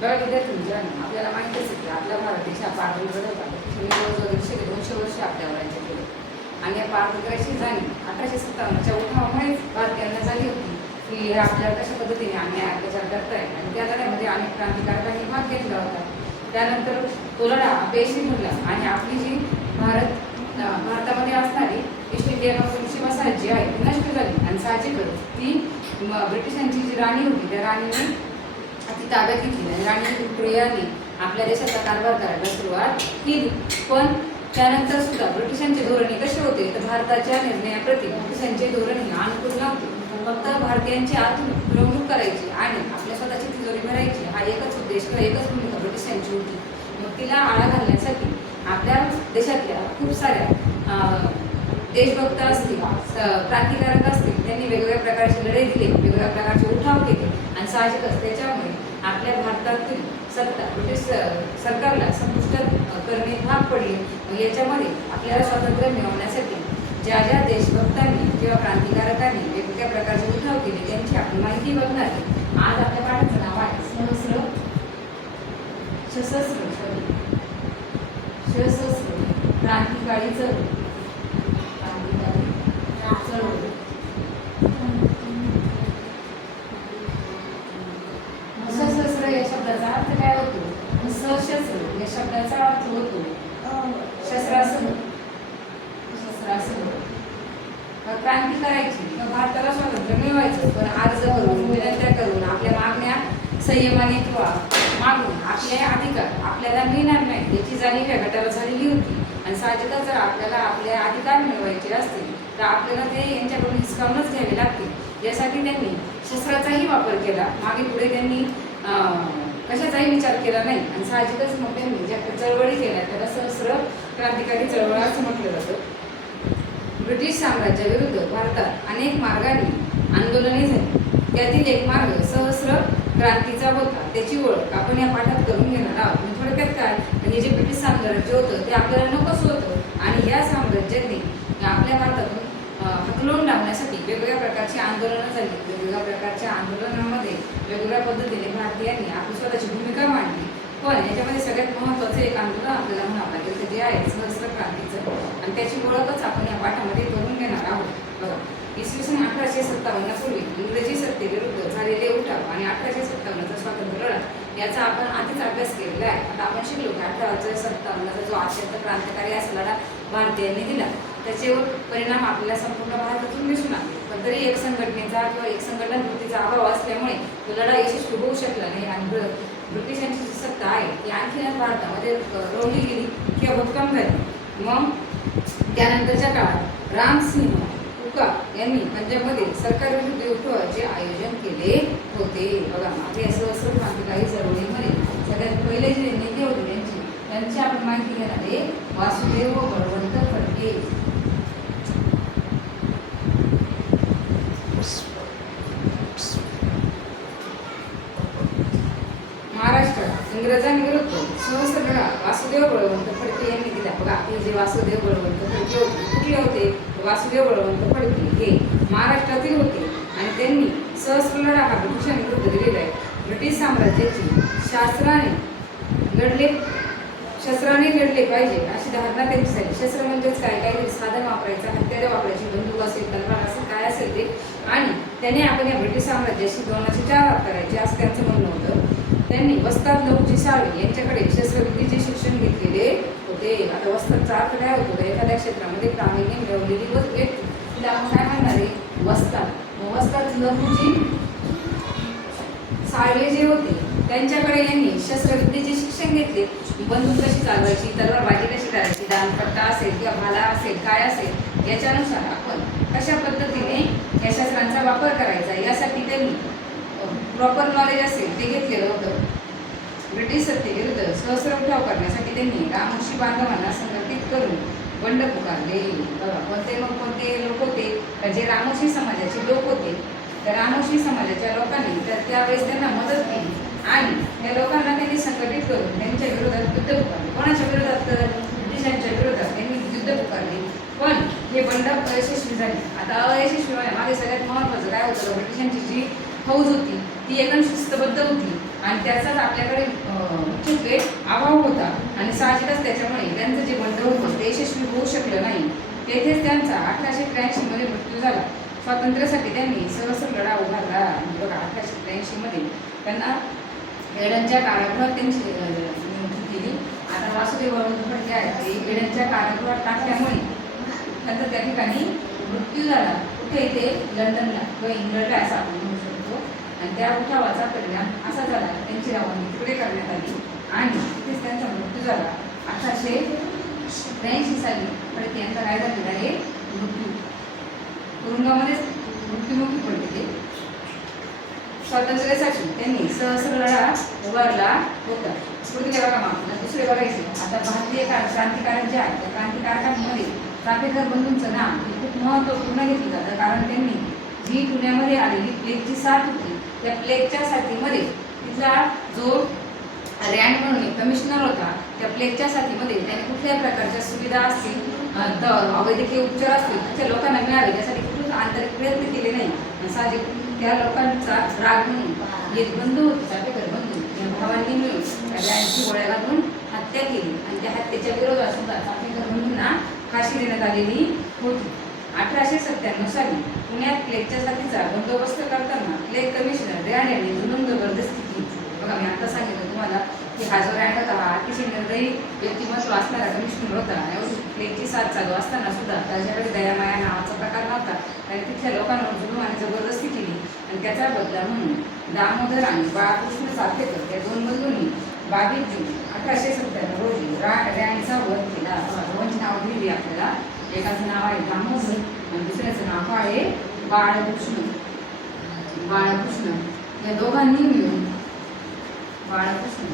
बघा विद्यार्थी मित्रांनो, आपल्याला माहितीच आहे की आपला भारत देश हा पारंपरिक होता. जवळजवळ 150 वर्ष आपल्यावर राज्य केले आणि या पारंपरिकाची जाणीव 1857च्या उठावामुळेच भारतीयांना झाली होती की आपल्याला कशा पद्धतीने अन्याय अत्याचार करताय. आणि त्या लढ्यामध्ये अनेक क्रांतिकारकांनी भाग घेतला होता. त्यानंतर तो लढा अपयशी ठरला आणि आपली जी भारतामध्ये असणारी ईस्ट इंडिया कंपनीची वसाहत जी आहे ती नष्ट झाली. आणि साहजिकच ती ब्रिटिशांची जी राणी होती त्या राणीने ती ताब्यात घेतली आणि राणी विक्टोरियाने आपल्या देशाचा कारभार करायला सुरुवात केली. पण त्यानंतर सुद्धा ब्रिटिशांचे धोरणे कसे होते तर भारताच्या निर्णयाप्रती ब्रिटिशांचे धोरणे अनुकूल नव्हते. फक्त भारतीयांची आर्थिक मिळवणूक करायची आणि आपल्या स्वतःची तिजोरी भरायची हा एकच उद्देश किंवा एकच भूमिका ब्रिटिशांची होती. मग तिला आळा घालण्यासाठी आपल्या देशातल्या खूप साऱ्या देशभक्त असतील, क्रांतिकारक असतील, त्यांनी वेगवेगळ्या प्रकारचे लढे दिले, वेगवेगळ्या प्रकारचे उठाव केले आणि साहजिकच त्याच्यामुळे आपल्या भारतातील सत्ता ब्रिटिश सरकारला संपुष्टात करणे भाग पडले. याच्यामध्ये आपल्याला स्वातंत्र्य मिळवण्यासाठी ज्या ज्या देशभक्तांनी किंवा क्रांतिकारकांनी वेगवेगळ्या प्रकारचे उठाव केले त्यांची आपण माहिती बघणार आहे. आज आपल्या पाठाचं नाव आहे सशस्त्र क्रांतिकारी चळवळ. सशस्त्र या शब्दाचा अर्थ काय होतो? सशस्त्र या शब्दाचा अर्थ होतो शस्त्रास्त्र. क्रांती करायची, भारताला स्वातंत्र्य मिळवायचं, पण अर्ज करून विनंत्या करून आपल्या मागण्या संयमाने किंवा मागून आपले अधिकार आपल्याला मिळणार नाही याची जाणीव या गटाला झालेली होती. आणि साहजिकच जर आपल्याला आपले अधिकार मिळवायचे असतील तर आपल्याला ते यांच्याकडून हिसकावूनच घ्यावे लागतील. यासाठी त्यांनी शस्त्राचाही वापर केला. मागे पुढे त्यांनी कशाचाही विचार केला नाही. आणि साहजिकच मग त्यांनी ज्या चळवळी केल्या त्याला सशस्त्र क्रांतिकारी चळवळ असं म्हटलं जातं. ब्रिटिश साम्राज्याविरुद्ध भारतात अनेक मार्गांनी आंदोलने झाली. त्यातील एक मार्ग सशस्त्र क्रांतीचा होता. त्याची ओळख आपण या पाठात करून घेणार आहोत. थोडक्यात काय, म्हणजे जे ब्रिटिश साम्राज्य होतं ते आपल्याला नकोच होतं आणि या साम्राज्याने आपल्या भारतातून हकलून लावण्यासाठी वेगवेगळ्या प्रकारची आंदोलनं झाली. वेगवेगळ्या प्रकारच्या आंदोलनामध्ये वेगवेगळ्या पद्धतीने भारतीयांनी आपली स्वतःची भूमिका मांडली. पण याच्यामध्ये सगळ्यात महत्त्वाचं एक आंदोलन आपल्याला म्हणावं लागेल तर जे आहे सशस्त्र क्रांतीचं, आणि त्याची ओळखच आपण या पाठामध्ये करून घेणार आहोत. बघा, इसवी सन 1857 पूर्वी इंग्रजी सत्तेविरुद्ध झालेले उठाव आणि 1857चा स्वातंत्र्य लढा याचा आपण आधीच अभ्यास केलेला आहे. आता आपण शिकलो की 1857चा जो अत्यंत क्रांतिकारी असा लढा भारतीयांनी दिला त्याचे परिणाम आपल्याला संपूर्ण भारतातून दिसून आले. पण तरी एक संघटनेचा किंवा एक संघटना वृत्तीचा अभाव असल्यामुळे तो लढा यशस्वी होऊ शकला नाही आणि ब्रिटिशांची जी सत्ता आहे ती आणखीनच भारतामध्ये रोवली गेली किंवा भक्कम झाली. मग त्यानंतरच्या काळात रामसिंह हुक्का यांनी पंजाबमध्ये सरकारविरुद्ध उठावाचे आयोजन केले होते. बघा, मागे सशस्त्र क्रांतिकारी चळवळीमध्ये सगळ्यात पहिले जे नेते होते त्यांची आपण माहिती घेणार आहे. वासुदेव बळवंत फडके. महाराष्ट्रात इंग्रजांविरुद्ध सशस्त्र लढा वासुदेव बळवंत फडके यांनी दिला. बघा, हे जे वासुदेव बळवंत फडके होते कुठले होते? वासुदेव बळवंत फडके हे महाराष्ट्रातील होते आणि त्यांनी सशस्त्र लढा हा ब्रिटिशांविरुद्ध दिलेला आहे. ब्रिटिश साम्राज्याची शस्त्राने लढले पाहिजे अशी धारणा त्यांची झाली. शस्त्र म्हणजेच काय? काही साधन वापरायचं, हत्यारे वापरायची, बंदूक असेल, तलवार असेल, काय असेल ते, आणि त्याने आपण या ब्रिटिश साम्राज्याशी 2चे 4 हात करायचे असं त्यांचं म्हणणं होतं. त्यांनी वस्ताद लहुजी साळवे यांच्याकडे शस्त्रविद्येचे शिक्षण घेतलेले होते. आता वस्तादचा अर्थ काय होतो? तर एखाद्या क्षेत्रामध्ये प्रावीण्य मिळवलेली व्यक्ती तिला आपण काय म्हणणार आहे? वस्ताद. वस्ताद लहुजी साळवे जे होते त्यांच्याकडे यांनी शस्त्रविद्येचे शिक्षण घेतले. बंदूक कशी चालवायची, तलवारबाजी कशी करायची, दानपट्टा असेल किंवा भाला असेल, काय असेल, याच्यानुसार आपण कशा पद्धतीने या शस्त्रांचा वापर करायचा यासाठी त्यांनी प्रॉपर नॉलेज असेल ते घेतलेलं होतं. ब्रिटिश सत्तेविरुद्ध सशस्त्र उठाव करण्यासाठी त्यांनी रामोशी बांधवांना संघटित करून बंड पुकारले. कोणते लोक होते? तर जे रामोशी समाजाचे लोक होते त्या रामोशी समाजाच्या लोकांनी तर त्यावेळेस त्यांना मदत केली आणि त्या लोकांना त्यांनी संघटित करून त्यांच्या विरोधात युद्ध पुकारले. कोणाच्या विरोधात? तर ब्रिटिशांच्या विरोधात त्यांनी युद्ध पुकारले. पण हे बंड अयशस्वी झाले. आता अयशस्वी होण्यामागे सगळ्यात महत्त्वाचं काय होतं? ब्रिटिशांची जी फौज होती ती एकदम शिस्तबद्ध होती आणि त्याचाच आपल्याकडे चित्रपट अभाव होता आणि साहजिकच त्याच्यामुळे त्यांचं जे बंड होतं ते यशस्वी होऊ शकलं नाही. तेथेच त्यांचा 1883 मध्ये मृत्यू झाला. स्वातंत्र्यासाठी त्यांनी सहस्र लढा उभारला. म्हणजे बघा 1883 मध्ये त्यांना एडनच्या कारागृहात त्यांची नियुक्ती केली. आता वासुदेव फडके आहेत ते एडनच्या कारागृहात टाकल्यामुळे त्यांचा त्या ठिकाणी मृत्यू झाला. कुठे इथे लंडनला किंवा इंग्लंडला असं आपण म्हणू शकतो. आणि त्या उठावाचा परिणाम असा झाला त्यांची रवानगी तिकडे करण्यात आली आणि तिथेच त्यांचा मृत्यू झाला. 1883 साली फडके यांचा काय झालेला आहे मृत्यू. तुरुंगामध्येच मृत्युमुखी पडले ते. स्वातंत्र्यासाठी त्यांनी सहस्र लढा उभारला होता. पुढे बघा मग दुसरे बघायचे. आता भारतीय क्रांतिकारक जे आहेत त्या क्रांतिकारकांमध्ये चाफेकर बंधूंचं नाव हे खूप महत्त्वपूर्ण घेतलं जातं. कारण त्यांनी जी पुण्यामध्ये आलेली प्लेगची साथ होती त्या प्लेगच्या साथीमध्ये तिथला जो रँड म्हणून एक कमिशनर होता त्या प्लेगच्या साथीमध्ये त्याने कुठल्याही प्रकारच्या सुविधा असतील वैद्यकीय उपचार असतील त्या लोकांना मिळावे यासाठी कुठून आंतरिक प्रयत्न केले नाही. साहजिक त्या लोकांचा राग म्हणून जे बंधू होते चाफेकर बंधू या भावांनी मिळून त्या रँडची गोळ्या घालून हत्या केली आणि त्या हत्येच्या विरोधात सुद्धा चाफेकर बंधूंना फाशी देण्यात आलेली होती. 1897 साली पुण्यात प्लेगच्या साथीचा बंदोबस्त करताना प्लेग कमिशनर रँड यांनी जुलूम जबरदस्ती केली. बघा मी आता सांगितलं तुम्हाला की हा जो रँड होता हा अतिशय निर्दयी व्यक्तिमत्व असणारा कमिशनर होता. प्लेगची साथ चालू असताना सुद्धा त्याच्याकडे दयामाया नावाचा प्रकार नव्हता. त्याने तिथल्या लोकांवर जुलूम आणि जबरदस्ती केली आणि त्याचा बदला म्हणून दामोदर आणि बाळकृष्ण चाफेकर या दोन बंधूंनी 22 जून 1897 रोजी रँडचा वध केला. दोघांची नाव दिली आपल्याला. एकाचं नाव आहे दामोदर आणि दुसऱ्याचं नाव आहे बाळकृष्ण. बाळकृष्ण या दोघांनी मिळून बाळकृष्ण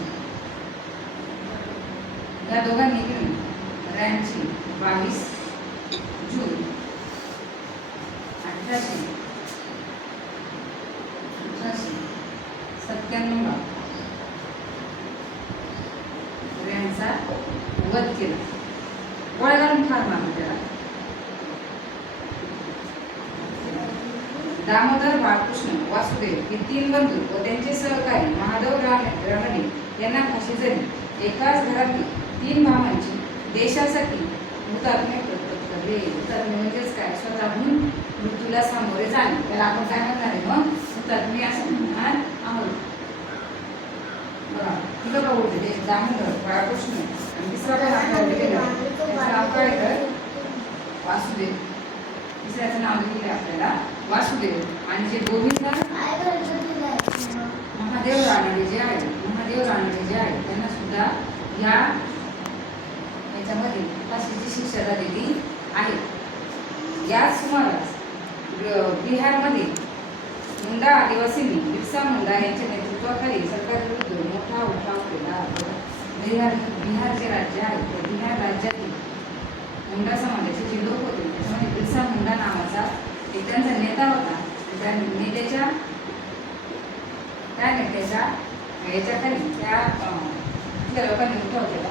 या दोघांनी मिळून रँडची 22 जून 1897 रँडचा वध केला. गोळ्या घालून ठार मारलं त्याला. दामोदर बाळकृष्ण वासुदेव हे 3 बंधू व त्यांचे सहकारी महादेव रानडे यांना फाशी झाली. एकाच घरातील 3 भावांची देशासाठी हुतात्मे पत्करले. हुतात्मे म्हणजेच काय स्वतःहून मृत्यूला सामोरे जाणे त्याला आपण काय म्हणणार आहे मग हुतात्मे असं म्हणणार आहोत. बघा तुला का ओळखते दामोदर बाळकृष्ण आणि तिसरा काय नाव काय तर वासुदेव. तिसऱ्याचं नाव दिलेलं आपल्याला वासुदेव. आणि जे गोविंद महादेव रानडे जे आहेत त्यांना सुद्धा याच्यामध्ये फाशीची शिक्षा झालेली आहे. याच सुमारास बिहारमध्ये मुंडा आदिवासींनी बिरसा मुंडा यांच्या नेतृत्वाखाली सरकारविरुद्ध मोठा उठाव केला. बिहार जे राज्य आहे त्या बिहार राज्यातील मुंडा समाजाचे जे लोक होते त्याच्यामध्ये बिरसा मुंडा नावाचा एक त्यांचा नेता होता. त्या नेत्याच्या याच्याखाली त्या लोकांनी उठाव केला.